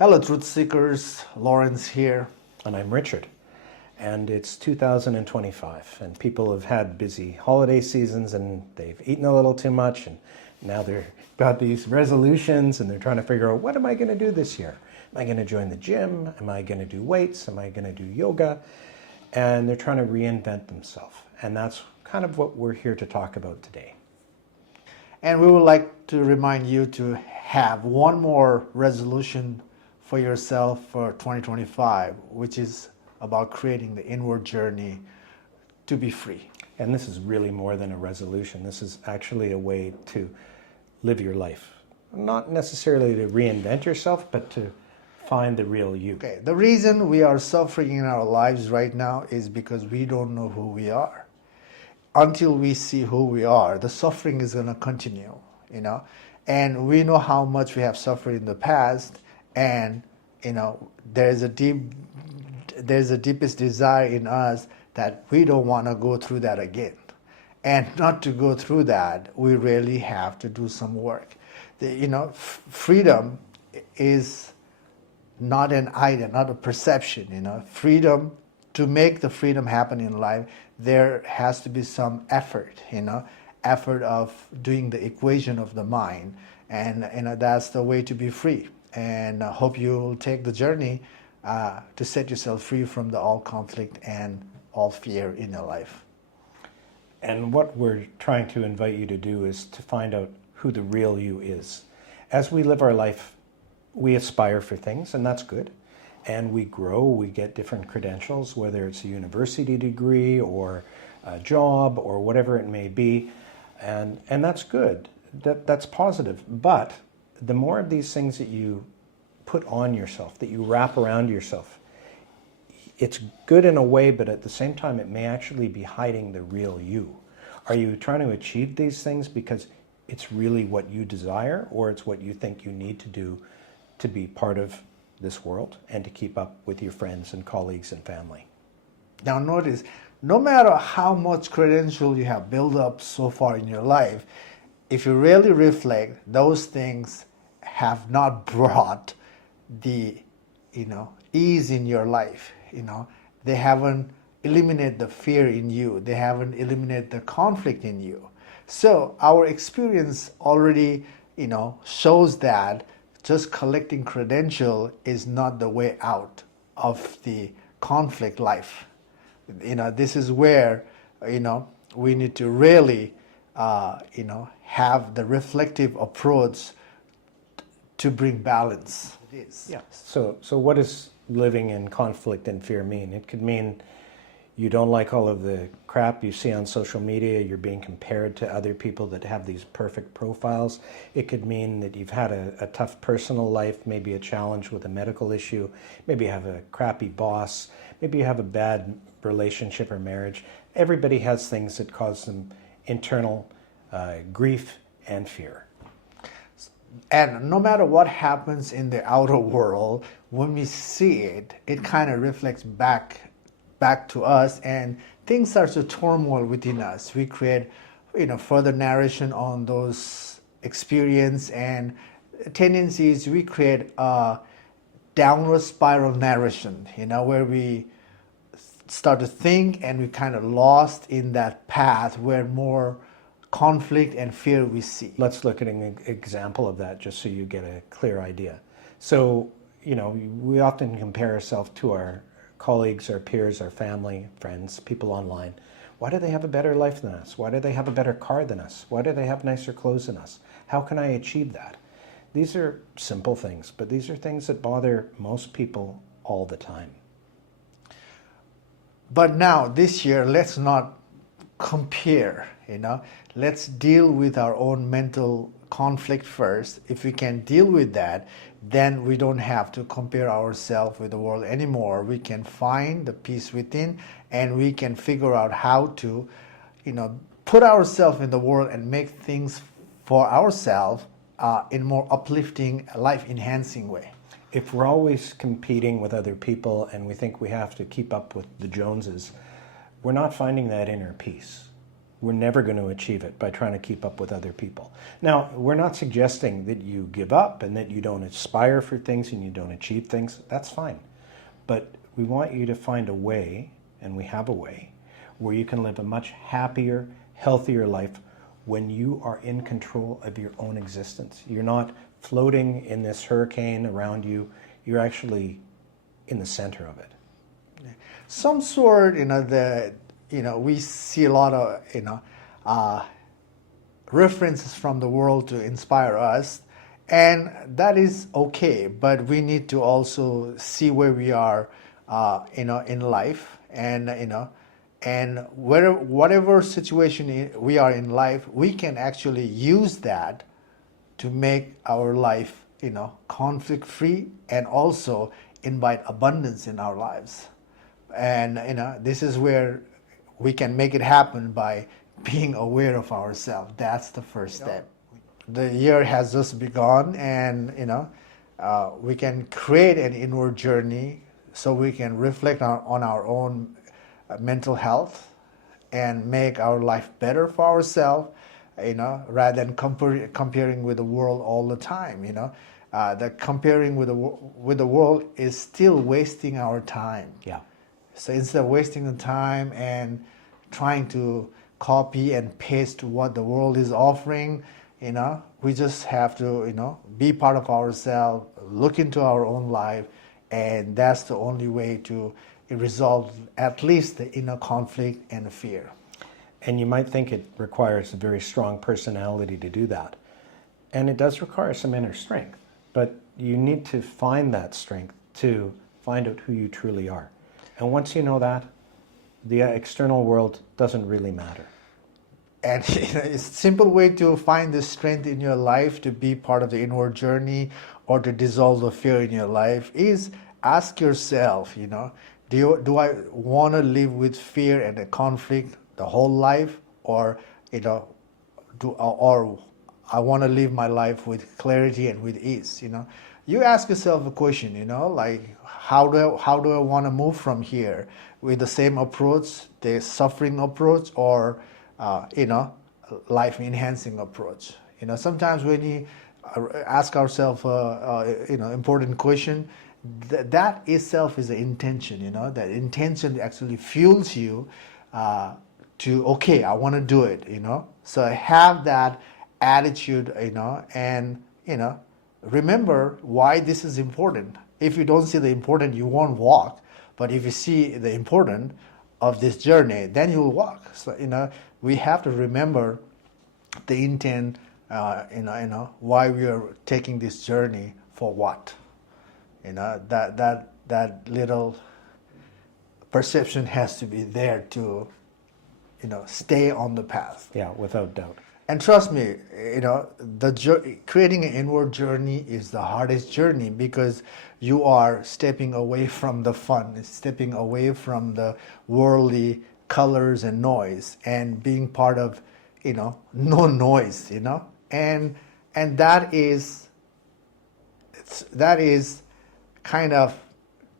Hello, Truth Seekers. Lawrence here. And I'm Richard. And it's 2025, and people have had busy holiday seasons, and they've eaten a little too much, and now they've got these resolutions, and they're trying to figure out, what am I going to do this year? Am I going to join the gym? Am I going to do weights? Am I going to do yoga? And they're trying to reinvent themselves. And that's kind of what we're here to talk about today. And we would like to remind you to have one more resolution for yourself for 2025, which is about creating the inward journey to be free. And this is really more than a resolution. This is actually a way to live your life. Not necessarily to reinvent yourself, but to find the real you. Okay, the reason we are suffering in our lives right now is because we don't know who we are. Until we see who we are, the suffering is going to continue, and we know how much we have suffered in the past, and there's a deepest desire in us that we don't want to go through that again. And not to go through that, we really have to do some work. Freedom is not an idea, not a perception. Freedom, to make the freedom happen in life, there has to be some effort, effort of doing the equation of the mind, and that's the way to be free. And I hope you'll take the journey to set yourself free from all conflict and all fear in your life. And what we're trying to invite you to do is to find out who the real you is. As we live our life, we aspire for things, and that's good. And we grow, we get different credentials, whether it's a university degree or a job or whatever it may be. And that's good, that's positive. But the more of these things that you put on yourself, that you wrap around yourself, it's good in a way, but at the same time, it may actually be hiding the real you. Are you trying to achieve these things because it's really what you desire, or it's what you think you need to do to be part of this world and to keep up with your friends and colleagues and family? Now notice, no matter how much credential you have built up so far in your life, if you really reflect, those things have not brought the ease in your life. They haven't eliminated the fear in you. They haven't eliminated the conflict in you. So our experience already shows that just collecting credential is not the way out of the conflict life. This is where we need to really have the reflective approach to bring balance. It is. Yeah. So what does living in conflict and fear mean? It could mean you don't like all of the crap you see on social media. You're being compared to other people that have these perfect profiles. It could mean that you've had a tough personal life, maybe a challenge with a medical issue. Maybe you have a crappy boss. Maybe you have a bad relationship or marriage. Everybody has things that cause them internal grief and fear. And no matter what happens in the outer world, when we see it, it kind of reflects back to us, and things start to turmoil within us. We create further narration on those experience and tendencies. We create a downward spiral narration, where we start to think and we kind of lost in that path where more conflict and fear we see. Let's look at an example of that just so you get a clear idea. So, we often compare ourselves to our colleagues, our peers, our family, friends, people online. Why do they have a better life than us? Why do they have a better car than us? Why do they have nicer clothes than us? How can I achieve that? These are simple things, but these are things that bother most people all the time. But now, this year, let's not compare, Let's deal with our own mental conflict first. If we can deal with that, then we don't have to compare ourselves with the world anymore. We can find the peace within, and we can figure out how to, put ourselves in the world and make things for ourselves in a more uplifting, life-enhancing way. If we're always competing with other people and we think we have to keep up with the Joneses, we're not finding that inner peace. we're never going to achieve it by trying to keep up with other people. Now, we're not suggesting that you give up and that you don't aspire for things and you don't achieve things. That's fine. But we want you to find a way, and we have a way, where you can live a much happier, healthier life when you are in control of your own existence. You're not floating in this hurricane around you. You're actually in the center of it. Some sort, we see a lot of, references from the world to inspire us, and that is okay. But we need to also see where we are, in life, and and whatever situation we are in life, we can actually use that to make our life, conflict free, and also invite abundance in our lives. And this is where we can make it happen by being aware of ourselves. That's the first step. The year has just begun, and we can create an inward journey so we can reflect on our own mental health and make our life better for ourselves, rather than comparing with the world all the time. The comparing with the world is still wasting our time. Yeah. So instead of wasting the time and trying to copy and paste what the world is offering, we just have to, be part of ourselves, look into our own life, and that's the only way to resolve at least the inner conflict and fear. And you might think it requires a very strong personality to do that. And it does require some inner strength. But you need to find that strength to find out who you truly are. And once you know that, the external world doesn't really matter. And it's a simple way to find the strength in your life to be part of the inward journey or to dissolve the fear in your life is ask yourself, do I want to live with fear and a conflict the whole life, or or I want to live my life with clarity and with ease. You ask yourself a question, like how do I want to move from here, with the same approach, the suffering approach, or life enhancing approach. Sometimes when you ask ourselves important question, that itself is the intention. That intention actually fuels you to, okay, I want to do it. So have that attitude, and remember why this is important. If you don't see the important, you won't walk. But if you see the important of this journey, then you'll walk. So we have to remember the intent, why we are taking this journey, for what. That little perception has to be there to stay on the path. Yeah, without doubt. And trust me, creating an inward journey is the hardest journey, because you are stepping away from the fun, stepping away from the worldly colors and noise, and being part of, no noise, and that is kind of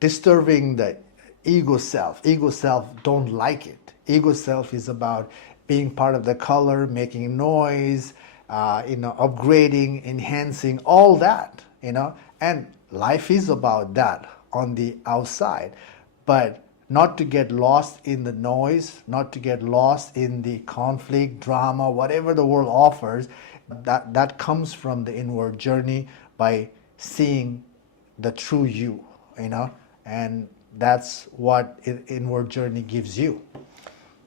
disturbing the ego self. Ego self don't like it. Ego self is about being part of the color, making noise, upgrading, enhancing, all that, and life is about that on the outside. But not to get lost in the noise, not to get lost in the conflict, drama, whatever the world offers, that comes from the inward journey by seeing the true you, and that's what inward journey gives you.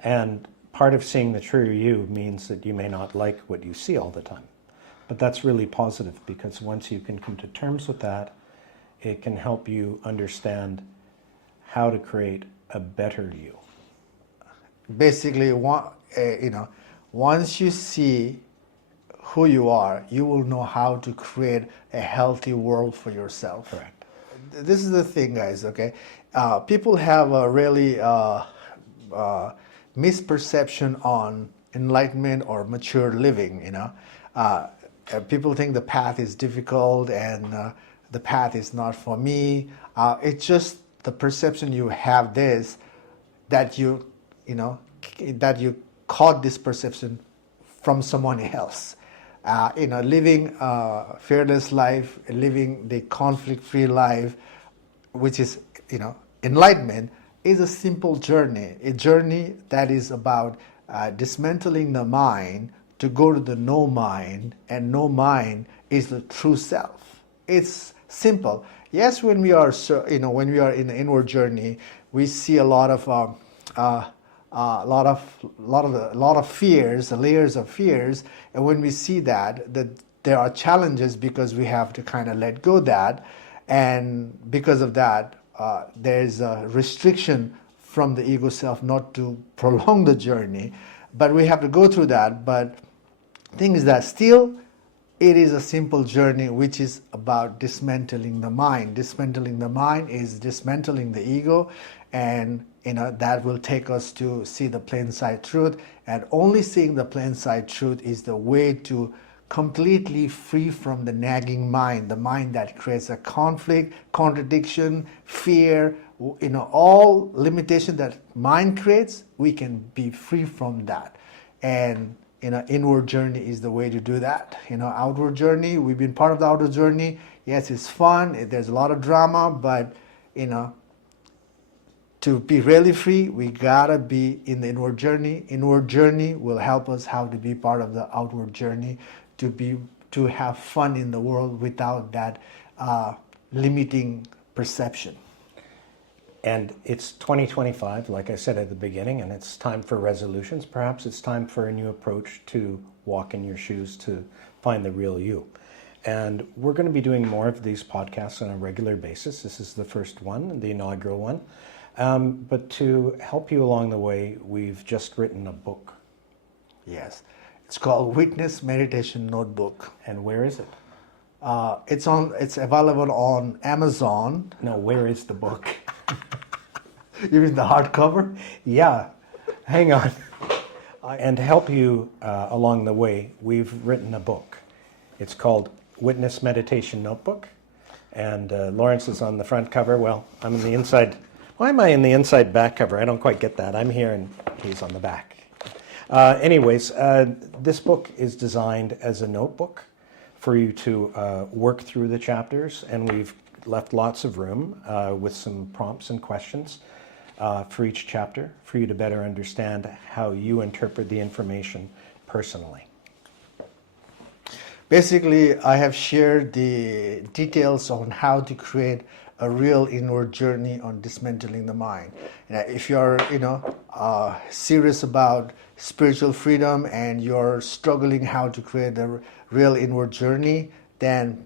And part of seeing the true you means that you may not like what you see all the time. But that's really positive, because once you can come to terms with that, it can help you understand how to create a better you. Basically, once you see who you are, you will know how to create a healthy world for yourself. Correct. This is the thing, guys, okay? People have a really misperception on enlightenment or mature living, people think the path is difficult and the path is not for me. It's just the perception you have that you caught this perception from someone else. Living a fearless life, living the conflict-free life, which is, enlightenment, is a simple journey. A journey that is about dismantling the mind to go to the no mind, and no mind is the true self. It's simple. Yes, when we are, when we are in the inward journey, we see a lot of fears, layers of fears, and when we see that there are challenges because we have to kind of let go that, and because of that, there's a restriction from the ego self not to prolong the journey, but we have to go through that. But thing is that still, it is a simple journey which is about dismantling the mind. Dismantling the mind is dismantling the ego, and that will take us to see the plain sight truth. And only seeing the plain sight truth is the way to completely free from the nagging mind, the mind that creates a conflict, contradiction, fear, all limitation that mind creates. We can be free from that. And inward journey is the way to do that. Outward journey, we've been part of the outward journey. Yes, it's fun. There's a lot of drama, but to be really free, we gotta be in the inward journey. Inward journey will help us how to be part of the outward journey, to have fun in the world without that limiting perception. And it's 2025, like I said at the beginning, and it's time for resolutions. Perhaps it's time for a new approach to walk in your shoes, to find the real you. And we're going to be doing more of these podcasts on a regular basis. This is the first one, the inaugural one. But to help you along the way, we've just written a book. Yes. It's called Witness Meditation Notebook. And where is it? It's available on Amazon. No, where is the book? You mean the hardcover? Yeah. Hang on. And to help you along the way, we've written a book. It's called Witness Meditation Notebook. And Lawrence is on the front cover. Well, I'm in the inside. Why am I in the inside back cover? I don't quite get that. I'm here and he's on the back. Anyways, this book is designed as a notebook for you to work through the chapters, and we've left lots of room with some prompts and questions for each chapter for you to better understand how you interpret the information personally. Basically, I have shared the details on how to create a real inward journey on dismantling the mind. If you're, serious about spiritual freedom and you're struggling how to create a real inward journey, then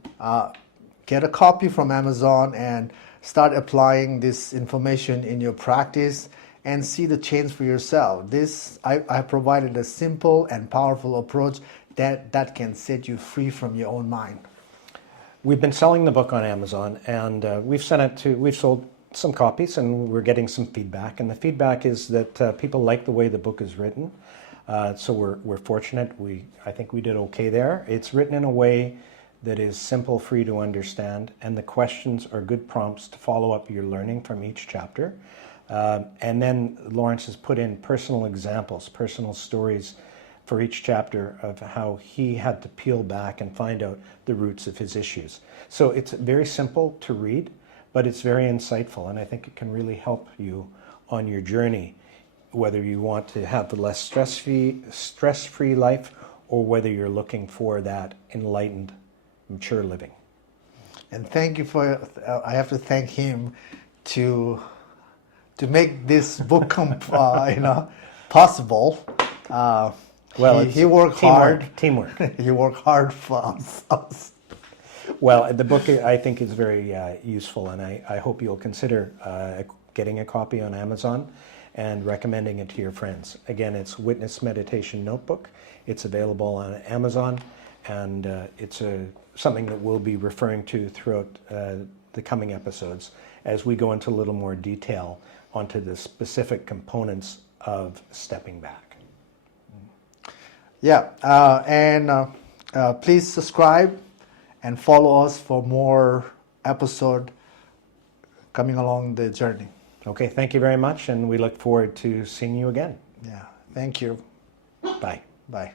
get a copy from Amazon and start applying this information in your practice and see the change for yourself. I provided a simple and powerful approach that can set you free from your own mind. We've been selling the book on Amazon, and we've sold some copies, and we're getting some feedback. And the feedback is that people like the way the book is written. So we're fortunate. I think we did okay there. It's written in a way that is simple for you to understand, and the questions are good prompts to follow up your learning from each chapter. And then Lawrence has put in personal examples, personal stories for each chapter of how he had to peel back and find out the roots of his issues. So it's very simple to read, but it's very insightful, and I think it can really help you on your journey, whether you want to have the less stress-free life or whether you're looking for that enlightened, mature living. And thank you I have to thank him to make this book possible. Well, he worked hard. Teamwork. He worked hard for us. Well, the book I think is very useful, and I hope you'll consider getting a copy on Amazon and recommending it to your friends. Again, it's Witness Meditation Notebook. It's available on Amazon, and it's something that we'll be referring to throughout the coming episodes as we go into a little more detail onto the specific components of stepping back. Yeah, and please subscribe and follow us for more episode coming along the journey. Okay, thank you very much, and we look forward to seeing you again. Yeah, thank you. Bye. Bye.